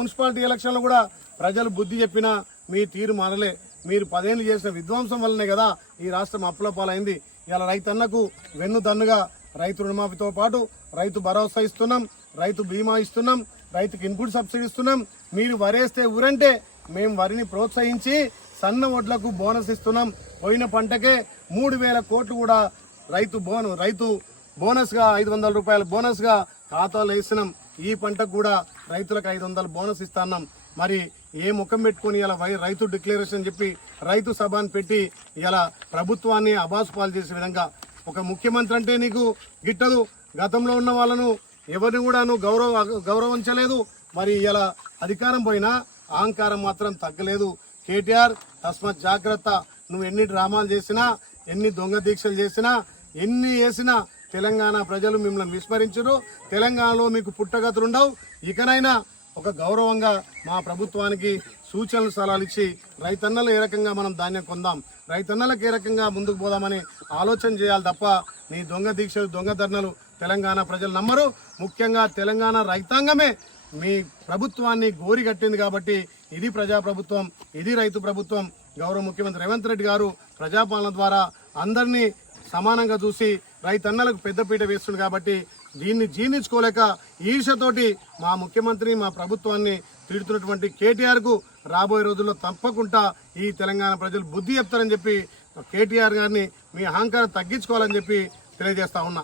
Municipality ఎలక్షన్లో కూడా ప్రజలు బుద్ధి చెప్పినా మీ తీరు మారలే. మీరు 10 ఏళ్ళు చేసిన విధ్వంసం వల్లనే కదా ఈ రాష్ట్రం అప్పుల పాలైంది. ఇలా రైతన్నకు వెన్నుదన్నుగా రైతు రుణమాఫీతో పాటు రైతు భరోసా ఇస్తున్నాం, రైతు బీమా ఇస్తున్నాం, రైతుకి ఇన్పుట్ సబ్సిడీ ఇస్తున్నాం. మీరు వరేస్తే ఊరంటే మేము వరిని ప్రోత్సహించి సన్న వడ్లకు బోనస్ ఇస్తున్నాం. పోయిన పంటకే 3,000 కోట్లు కూడా రైతు బోనస్గా 500 రూపాయల బోనస్గా ఖాతాలో వేసినాం. ఈ పంటకు కూడా రైతులకు 500 బోనస్ ఇస్తున్నాం. మరి ఏ ముఖం పెట్టుకుని ఇలా రైతు డిక్లరేషన్ చెప్పి రైతు సభను పెట్టి ఇలా ప్రభుత్వాన్ని అబాసుపాలు చేసే విధంగా ఒక ముఖ్యమంత్రి అంటే నీకు గిట్టదు. గతంలో ఉన్న వాళ్ళను ఎవరిని కూడా నువ్వు గౌరవించలేదు. మరి ఇలా అధికారం పోయినా అహంకారం మాత్రం తగ్గలేదు. కేటీఆర్ తస్మత్ జాగ్రత్త. నువ్వు ఎన్ని డ్రామాలు చేసినా, ఎన్ని దొంగ దీక్షలు చేసినా, ఎన్ని చేసినా తెలంగాణ ప్రజలు మిమ్మల్ని విస్మరించరు. తెలంగాణలో మీకు పుట్టగతులు ఉండవు. ఇకనైనా ఒక గౌరవంగా మా ప్రభుత్వానికి సూచనలు సలహాలు ఇచ్చి రైతన్నలు ఏ రకంగా మనం ధాన్యం కొందాం, రైతన్నలకు ఏ రకంగా ముందుకు పోదామని ఆలోచన చేయాలి తప్ప నీ దొంగ దీక్షలు, దొంగ ధర్నాలు తెలంగాణ ప్రజలు నమ్మరు. ముఖ్యంగా తెలంగాణ రైతాంగమే మీ ప్రభుత్వాన్ని గోరి కట్టింది. కాబట్టి ఇది ప్రజాప్రభుత్వం, ఇది రైతు ప్రభుత్వం. గౌరవ ముఖ్యమంత్రి రేవంత్ రెడ్డి గారు ప్రజాపాలన ద్వారా అందరినీ సమానంగా చూసి రైతన్నలకు పెద్దపీట వేస్తుంది. కాబట్టి దీన్ని జీర్ణించుకోలేక ఈర్షతోటి మా ముఖ్యమంత్రి, మా ప్రభుత్వాన్ని తిడుతున్నటువంటి కేటీఆర్కు రాబోయే రోజుల్లో తప్పకుండా ఈ తెలంగాణ ప్రజలు బుద్ధి చెప్తారని చెప్పి కేటీఆర్ గారిని మీ అహంకారం తగ్గించుకోవాలని చెప్పి తెలియజేస్తా ఉన్నా.